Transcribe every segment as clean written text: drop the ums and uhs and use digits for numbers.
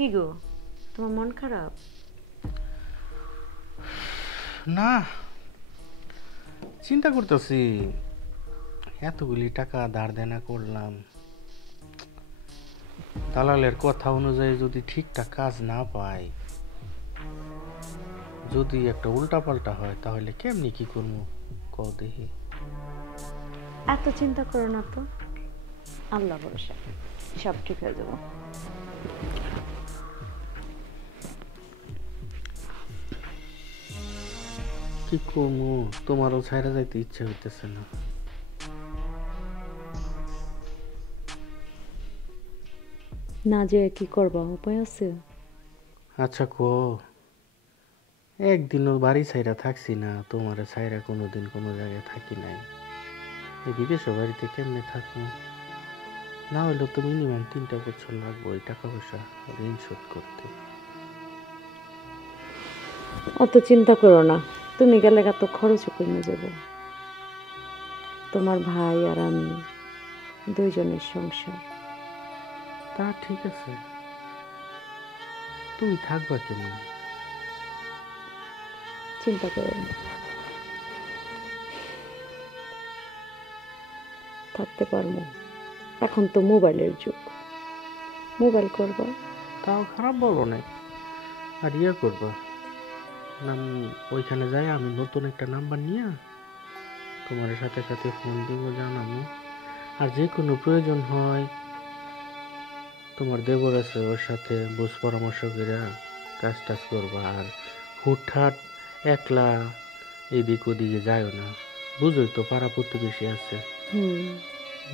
কি গো, তোমার মন খারাপ? না, চিন্তা করতেছি এতগুলি টাকা ধার দেনা করলাম, দালালের কথা অনুযায়ী যদি ঠিকঠাক কাজ না পাই, যদি একটা উল্টাপাল্টা হয় তাহলে কেমনি কি করবো কও দেখি। এত চিন্তা করো না তো, আল্লাহ ভরসা, সব ঠিক হয়ে যাবো। কি করবো, তোমারও ছাইরা যাইতে ইচ্ছে হইতেছে না। না যে কি করবা, উপায় আছে? আচ্ছা কো, একদিনও বাড়ি ছাইরা থাকছি না, তোমার ছাইরা কোনোদিন কোনো জায়গায় থাকি নাই, এই বিদেশে বাড়িতে কেমনে থাকবো? না হইলেও তো মিনিমাম 3টা বছর লাগবে ওই টাকা পয়সা ঋণ শোধ করতে। অত চিন্তা করো না, তুমি গেলে তো খরচও কমে যাবো। তোমার ভাই আর আমি দুইজনের সংসার। তা ঠিক আছে, তুমি থাকবা কেমন? চিন্তা করো না, থাকতে পারবো। এখন তো মোবাইলের যুগ, মোবাইল করবা। তাও খারাপ বলো না, আর ইয়ে করবা নাম, ওইখানে যাই আমি নতুন একটা নাম্বার নিয়ে তোমার সাথে সাথে ফোন দিব, জানাবো। আর যে কোনো প্রয়োজন হয় তোমার দেবর আছে, ওর সাথে বুঝ পরামর্শ করে কাজ টাজ করবা। আর হুটহাট একলা এদিক ওদিকে যায়ও না, বুঝোই তো পাড়া প্রতিবেশী আছে,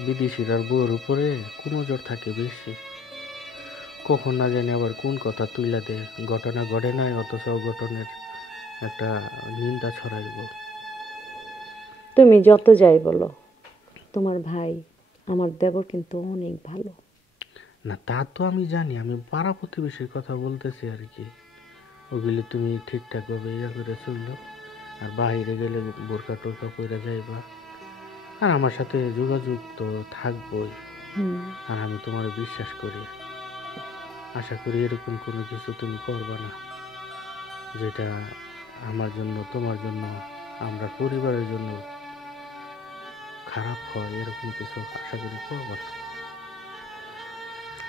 বিদেশির আর বউর উপরে কোন নজর থাকে বেশি, কখন না জানি আবার কোন কথা তুইলা দে, ঘটনা ঘটে নাই অথচ অঘটনের একটা নিন্দা ছড়াইব। তুমি যত যাই বলো, তোমার ভাই আমার দেবর কিন্তু অনেক ভালো। না তা তো আমি জানি, আমি পাড়া প্রতিবেশীর কথা বলতেছি আর কি। ওগুলি তুমি ঠিকঠাকভাবে ইয়ে করে চললো, আর বাইরে গেলে বোরকা টোরকা পরে যাইবা, আর আমার সাথে যোগাযোগ তো থাকবই। আর আমি তোমার বিশ্বাস করি, আশা করি এরকম কোনো কিছু তুমি করবা না যেটা আমার জন্য, তোমার জন্য, আমরা পরিবারের জন্য খারাপ হয়, এরকম কিছু আশা করি করবা না।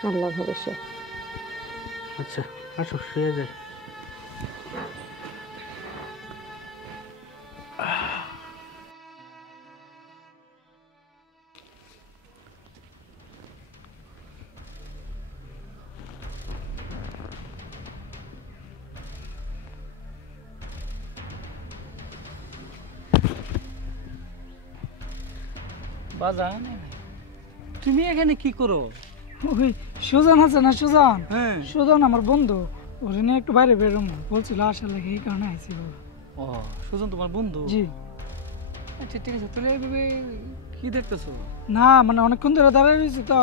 আল্লাহ ভরসা। আচ্ছা আসো, শুয়ে যাই। বাজান, তুমি এখানে কি করো? ওই সুজন আছে না, সুজন? হ্যাঁ, সুজন আমার বন্ধু, ওরে নিয়ে একটু বাইরে বেরোবো বলছিল, আসার লাগে এই কারণে আইছি বাবা। ও সুজন তোমার বন্ধু? জি। আচ্ছা ঠিক আছে, তুমি এইভাবে কি দেখতেছো? না মানে অনেকক্ষণ ধরে দাঁড়িয়ে রয়েছি তো,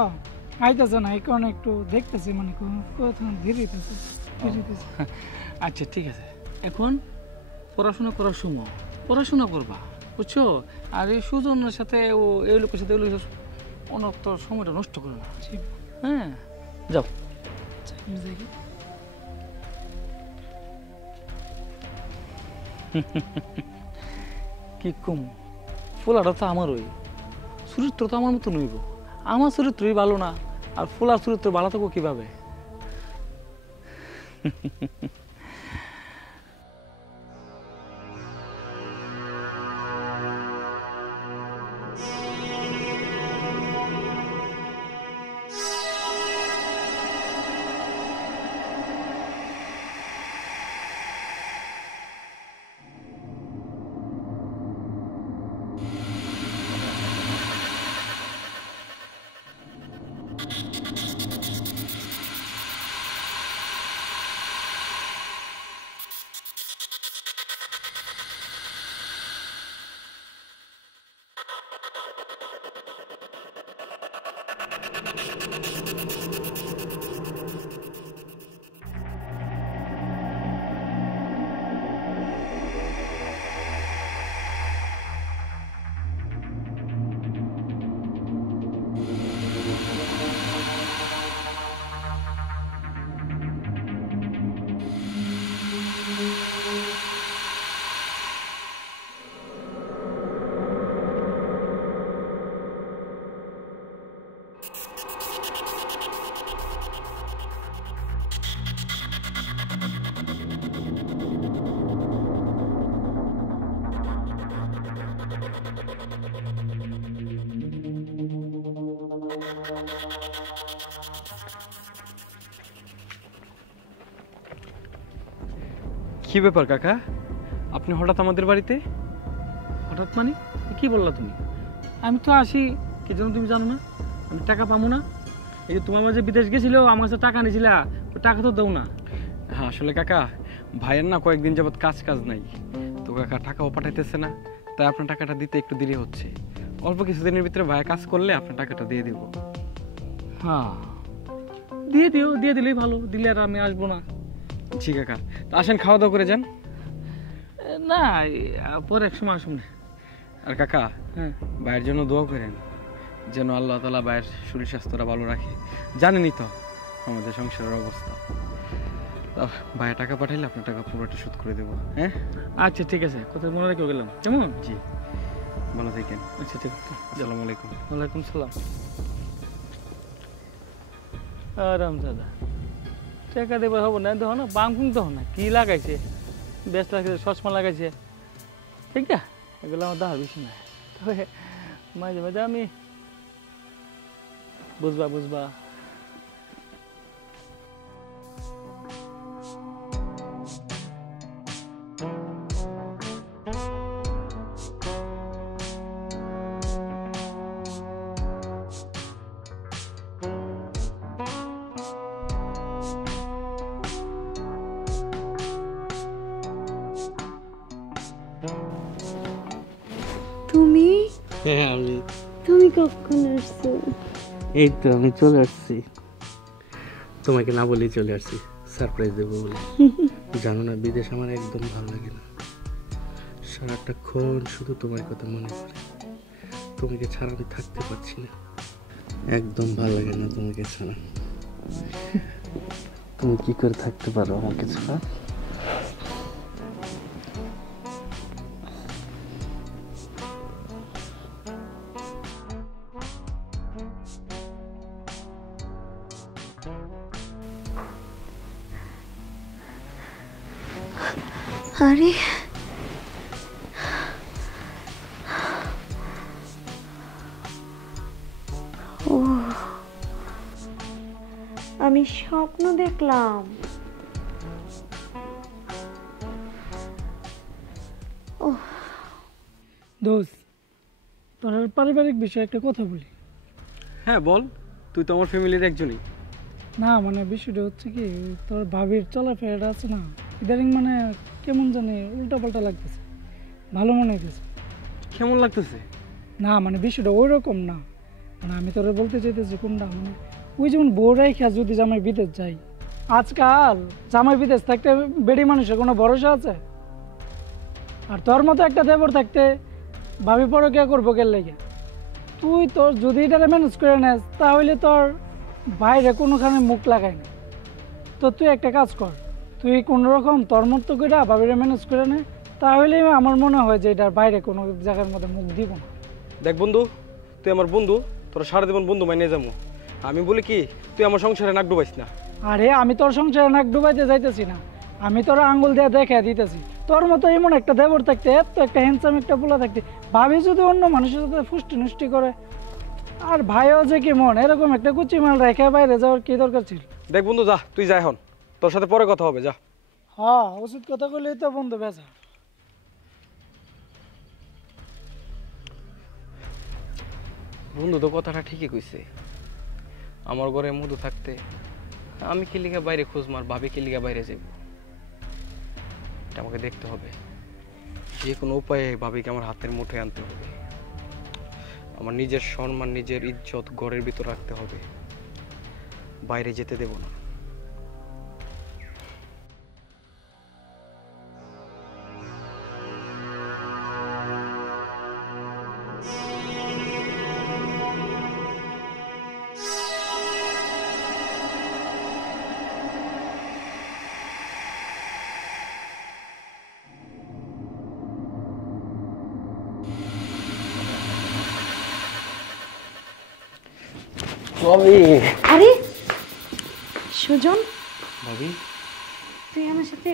আইতেছে না, এই কারণে একটু দেখতেছি, মানে কোথাও ধীরে দিতেছে। আচ্ছা ঠিক আছে, এখন পড়াশোনা করার সময় পড়াশোনা করবা, বুঝছো? আর এই সুজনের সাথে ও এই লোকের সাথে ওই লোকের অনর্থ সময়টা নষ্ট করো না। হ্যাঁ যাও। কি কম, ফুলাটা তো আমারই, চরিত্র তো আমার মতো নইব, আমার চরিত্রই ভালো না, আর ফুলার চরিত্র ভালো থাকবো কিভাবে? কি ব্যাপার কাকা, আপনি হঠাৎ আমাদের বাড়িতে? হঠাৎ মানে কি বললা তুমি? আমি তো আসি কি জন্য তুমি জানো না? আমি টাকা পাবো না। এই যে তোমার মাঝে বিদেশ গেছিল, আমার কাছে টাকা নিয়েছিলা, ওই টাকা তো দাও না। হ্যাঁ আসলে কাকা, ভাইয়ের না কয়েকদিন যাবৎ কাজ নাই, তো কাকা টাকাও পাঠাইতেছে না, তাই আপনার টাকাটা দিতে একটু দেরি হচ্ছে। অল্প কিছুদিনের ভিতরে ভাইয়া কাজ করলে আপনার টাকাটা দিয়ে দেবো। হ্যাঁ দিয়ে দিও, দিয়ে দিলেই ভালো, দিলে আর আমি আসবো না। জি কাকা, তা আসেন খাওয়া দাওয়া করে যান। না পরে এক সময় আসুন না। আর কাকা, হ্যাঁ ভাইয়ের জন্য দোয়া করেন যেন আল্লাহ তাআলা ভাইয়ের শরীর স্বাস্থ্যটা ভালো রাখে। জানেনই তো আমাদের সংসারের অবস্থা। তা ভাইয়া টাকা পাঠাইলে আপনার টাকা পুরোটা শোধ করে দেবো। হ্যাঁ আচ্ছা ঠিক আছে, কথা মনে রেখে গেলাম। কেমন? জি, ভালো থাকেন। আচ্ছা ঠিক আছে, আসসালামু আলাইকুম। ওয়ালাইকুম সালাম। আরাম দাদা টাকা দেবার হবো না, দেখো না বাম কুম দেখো না কি লাগাইছে, বেশ লাগাইছে, চশমা লাগাইছে, ঠিক না? এগুলো আমার দেখার বেশি না, তবে মাঝে মাঝে আমি বুঝবা তুমি হ্যাঁ আমি তুমি কখন আসছো? এই তো আমি চলে আসছি, তোমাকে না বলেই চলে আসছি সারপ্রাইজ দেবো বলে। জানো না বিদেশ আমার একদম ভালো লাগে না, সারাটাক্ষণ শুধু তোমার কথা মনে পড়ে, তোমাকে ছাড়া আমি থাকতে পারছি না, একদম ভালো লাগে না তোমাকে ছাড়া। তুমি কি করে থাকতে পারো আমাকে ছাড়া? আরে ও, আমি স্বপ্ন দেখলাম। দোস্ত, তোর পারিবারিক বিষয়ে একটা কথা বলি। হ্যাঁ বল, তুই তো আমার ফ্যামিলির একজনই। না মানে বিষয়টা হচ্ছে কি, তোর ভাবির চলাফেরাটা আছে না, ইদারিং মানে কেমন জানি উল্টাপাল্টা লাগতেছে, ভালো মনে হইতেছে কেমন লাগতেছে? না। মানে বিষয়টা ওই রকম না, মানে আমি তোরা বলতে চাইতেছি কোনটা, মানে ওই যেমন বউ রাইখা যদি জামাই বিদেশ যাই, আজকাল জামাই বিদেশ থাকতে বেড়ি মানুষের কোনো ভরসা আছে? আর তোর মতো একটা দেবর থাকতে ভাবি পরকিয়া করবো কে লেগে? তুই তোর যদি এটারে ম্যানেজ করে নেস তাহলে তোর বাইরে কোনোখানে মুখ লাগাই না। তো তুই একটা কাজ কর, তুই কোনো রকম তোর মতো করে ভাবিরে ম্যানেজ করে নে, তাহলে আমার মনে হয় যে এটার বাইরে কোনো জায়গার মধ্যে মুখ দিব না। দেখ বন্ধু, তুই আমার বন্ধু, তোর সারা জীবন বন্ধু মাইনে যাবো। আমি বলি কি, তুই আমার সংসারে নাক ডুবাইস না। আরে আমি তোর সংসারে নাক ডুবাইতে যাইতেছি না, আমি তোর আঙ্গুল দিয়ে দেখা দিতেছি। তোর মতো এমন একটা দেবর থাকতে, এত একটা হ্যান্ডসাম একটা পোলা থাকতে, ভাবি যদি অন্য মানুষের সাথে ফুষ্টি নষ্টি করে, আর ভাইও যে কি মন এরকম একটা কুচি মাল রেখে বাইরে যাওয়ার কি দরকার ছিল? দেখ বন্ধু, যা তুই যা, এখন তোর সাথে পরে কথা হবে, যা। হ্যাঁ ওষুধ কথা বললেই তো বন্ধু বেচা। বন্ধু তো কথাটা ঠিকই কইছে, আমার ঘরে মধু থাকতে আমি কি লিগা বাইরে খোঁজ মার, ভাবি কি লিগা বাইরে যাব, এটা আমাকে দেখতে হবে। যে কোনো উপায়ে ভাবিকে আমার হাতের মুঠোয় আনতে হবে, আমার নিজের সম্মান, নিজের ইজ্জত ঘরের ভিতর রাখতে হবে, বাইরে যেতে দেব না। ভাবি আরে সুজন, ভাবি তুই আমার সাথে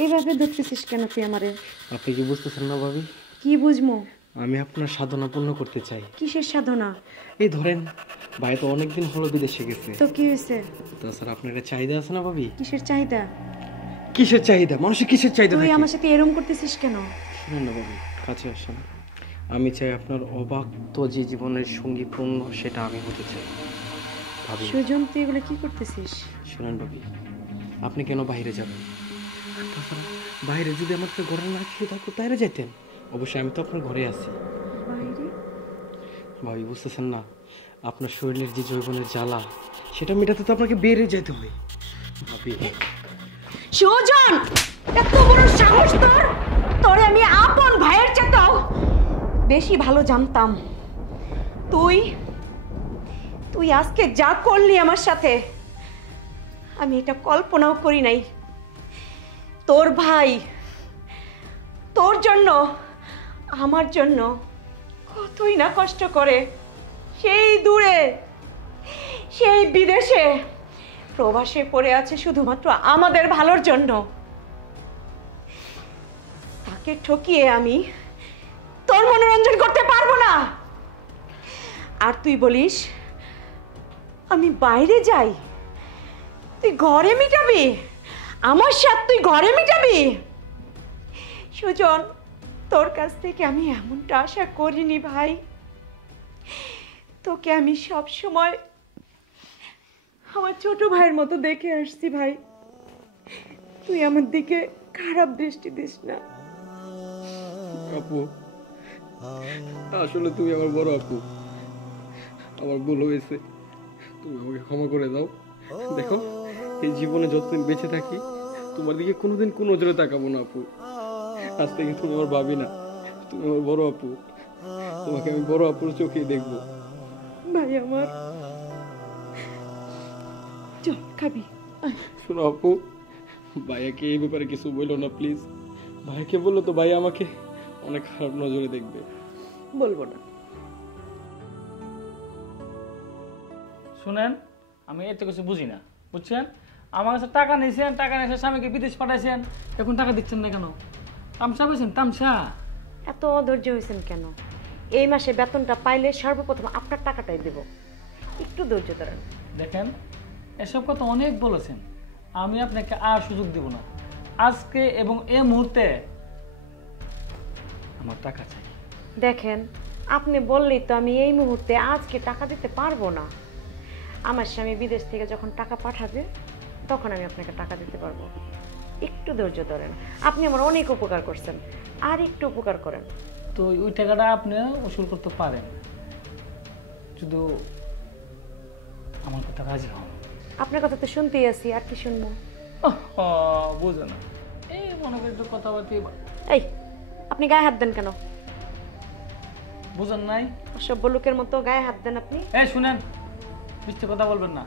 এইভাবে ধরতেছিস কেন? তুই আমারে আপনি কি বুঝতেছেন না ভাবি? কি বুঝবো? আমি আপনার সাধনা পূর্ণ করতে চাই। কিসের সাধনা? এই ধরেন, ভাই তো অনেকদিন হলো বিদেশে গেছে, তো কি হয়েছে? তাছাড়া আপনার একটা চাহিদা আছে না ভাবি? কিসের চাহিদা? কিসের চাহিদা? মানুষের কিসের চাহিদা তুই থাকে? আমার সাথে এরম করতেছিস কেন? শুনুন না ভাবি, কাছে আসেন। আমি চাই আপনার অবাক্ত যে জীবনের সঙ্গী পূর্ণ, সেটা আমি হতে চাই ভাবি। সুজন, তুই এগুলো কি করতেছিস? শুনুন ভাবি, আপনি কেন বাইরে যাবেন? তাছাড়া বাইরে যদি আমাকে ঘরে না খেয়ে থাকতো তাইলে যেতেন। অবশ্যই আমি তো আপনার ঘরে আছি বাইরে? ভাবি, বুঝতেছেন না? আপনার শরীরের যে যৌবনের জ্বালা, সেটা মেটাতে তো আপনাকে বেড়ে যেতে হয় ভাবি। সুজন, এত বড় সাহস তোর! তোরে আমি আপন ভাইয়ের চেয়েও বেশি ভালো জানতাম। তুই আজকে যা করলি আমার সাথে, আমি এটা কল্পনাও করি নাই। তোর ভাই তোর জন্য, আমার জন্য কতই না কষ্ট করে, সেই দূরে, সেই বিদেশে প্রবাসে পড়ে আছে শুধুমাত্র আমাদের ভালোর জন্য। তাকে ঠকিয়ে আমি তোর মনোরঞ্জন করতে পারবো না। আর তুই বলিস আমি বাইরে যাই, তুই ঘরে মিটাবি আমার সাথে, তুই ঘরে মিটাবি। সুজন, তোর কাছ থেকে আমি এমনটা আশা করিনি ভাই। তোকে আমি সব সময় আমার ছোট ভাইয়ের মতো দেখে আসছি ভাই। তুই আমার দিকে খারাপ দৃষ্টি দিস না। আপু, আসলে তুমি আমার বড় আপু, আমার ভুল হয়েছে, তুমি আমাকে ক্ষমা করে দাও। দেখো, এই জীবনে যতদিন বেঁচে থাকি তোমার দিকে কোনোদিন কোনো নজরে তাকাবো না আপু। আজ থেকে তুমি আমার ভাবি না, তুমি আমার বড় আপু। তোমাকে আমি বড় আপুর চোখেই দেখবো। ভাই আমার, চল খাবি। শোনো আপু, ভাইয়াকে এই ব্যাপারে কিছু বললো না প্লিজ। ভাইয়াকে বললো তো ভাই আমাকে অনেক খারাপ নজরে দেখবে। বলবো না। শুনেন, আমি এত কিছু বুঝি না, বুঝছেন? আমার কাছে টাকা নিয়েছেন, টাকা নিয়েছেন, স্বামীকে বিদেশ পাঠাইছেন, এখন টাকা দিচ্ছেন না কেন? তামসা পেয়েছেন, তামসা। এত অধৈর্য হয়েছেন কেন? এই মাসে বেতনটা পাইলে সর্বপ্রথম আপনার টাকাটাই দেব, একটু ধৈর্য ধরেন। দেখেন, এসব কথা অনেক বলেছেন, আমি আপনাকে আর সুযোগ দিব না। আজকে এবং এই মুহূর্তে আমার টাকা চাই। দেখেন, আপনি বললেই তো আমি এই মুহূর্তে আজকে টাকা দিতে পারবো না। আমার স্বামী বিদেশ থেকে যখন টাকা পাঠাবে তখন আমি আপনাকে টাকা দিতে পারবো। একটু ধৈর্য ধরেন। আপনি আমার অনেক উপকার করছেন, আর একটু উপকার করেন। তো ওই টাকাটা আপনি উসুল করতে পারেন, শুধু আমার কথা রাজি হন। আপনার কথা তো শুনতেই আছি, আর কি শুনবো? বুঝে না, এই মনে করি একটু কথাবার্তা। এই, আপনি গায়ে হাত দেন কেন? বুঝেন নাই? অসভ্য লোকের মতো গায়ে হাত দেন আপনি। এই শুনেন, মিথ্যে কথা বলবেন না।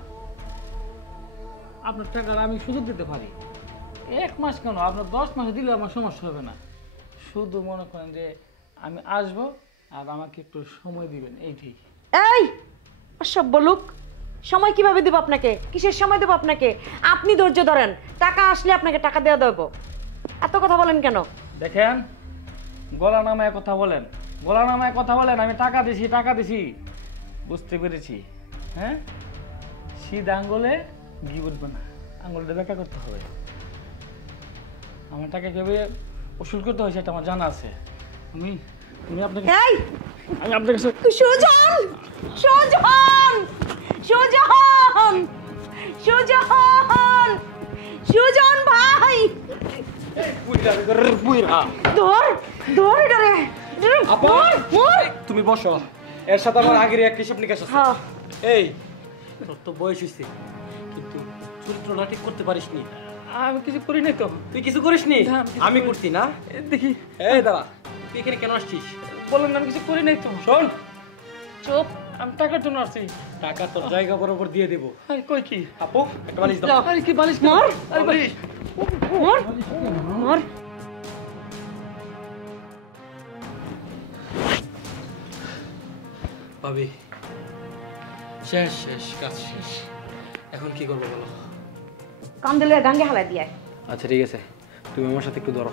আপনার টাকার আমি সুযোগ দিতে পারি, 1 মাস কেন, আপনার 10 মাস দিলে আমার সমস্যা হবে না। শুধু মনে করেন যে আমি আসবো আর আমাকে একটু সময় দিবেন, এইটাই। এই অসভ্য লোক, সময় কিভাবে দেব আপনাকে? কিসের সময় দেব আপনাকে? আপনি ধৈর্য ধরেন, টাকা আসলে আপনাকে টাকা দেওয়া দেবো। এত কথা বলেন কেন? দেখেন, গলা নামায় কথা বলেন, গলা নামায় কথা বলেন। আমি টাকা দিছি, টাকা দিছি, বুঝতে পেরেছি। হ্যাঁ, সিধা আঙ্গুলে ঘি উঠবে না, আঙ্গুলটা বেঁকা করতে হবে। আমার টাকা কিভাবে উসুল করতে হয় সেটা আমার জানা আছে। আমি আপনাকে এই আমি আপনার কাছে সুজন, সুজন, সুজন, সুজন, সুজন ভাই, ধর ধর এটারে, ধর, ধর। তুমি বসো, এর সাথে আমার আগের এক হিসাব নিকাশ আছে। হ্যাঁ। এই, তোর তো বয়স হয়েছে, কিন্তু চরিত্রটা ঠিক করতে পারিসনি। আমি কিছু করি নাই তো। তুই কিছু করিসনি? না, আমি কিছু আমি করিনি। করছি না। দেখি, এই দাঁড়া, তুই এখানে কেন আসছিস? বলেন না, আমি কিছু করি নাই তো। শোন, চুপ, আমি টাকার জন্য আসছি। টাকা তোর জায়গা বরাবর দিয়ে দেবো। আরে কই কি? আপু, একটা বালিশ দাও। আরে কি বালিশ? মার, আরে বালিশ। মার, মার। ভাবি, শেষ শেষ কাজ শেষ। এখন কি করবো বলো? কামদেলে গাঙ্গে হালা দিয়ে আয়। আচ্ছা ঠিক আছে, তুমি আমার সাথে একটু ধরো।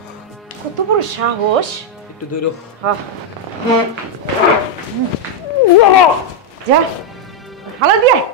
কত বড় সাহস! একটু ধরো। যা হালা দিয়ে আয়।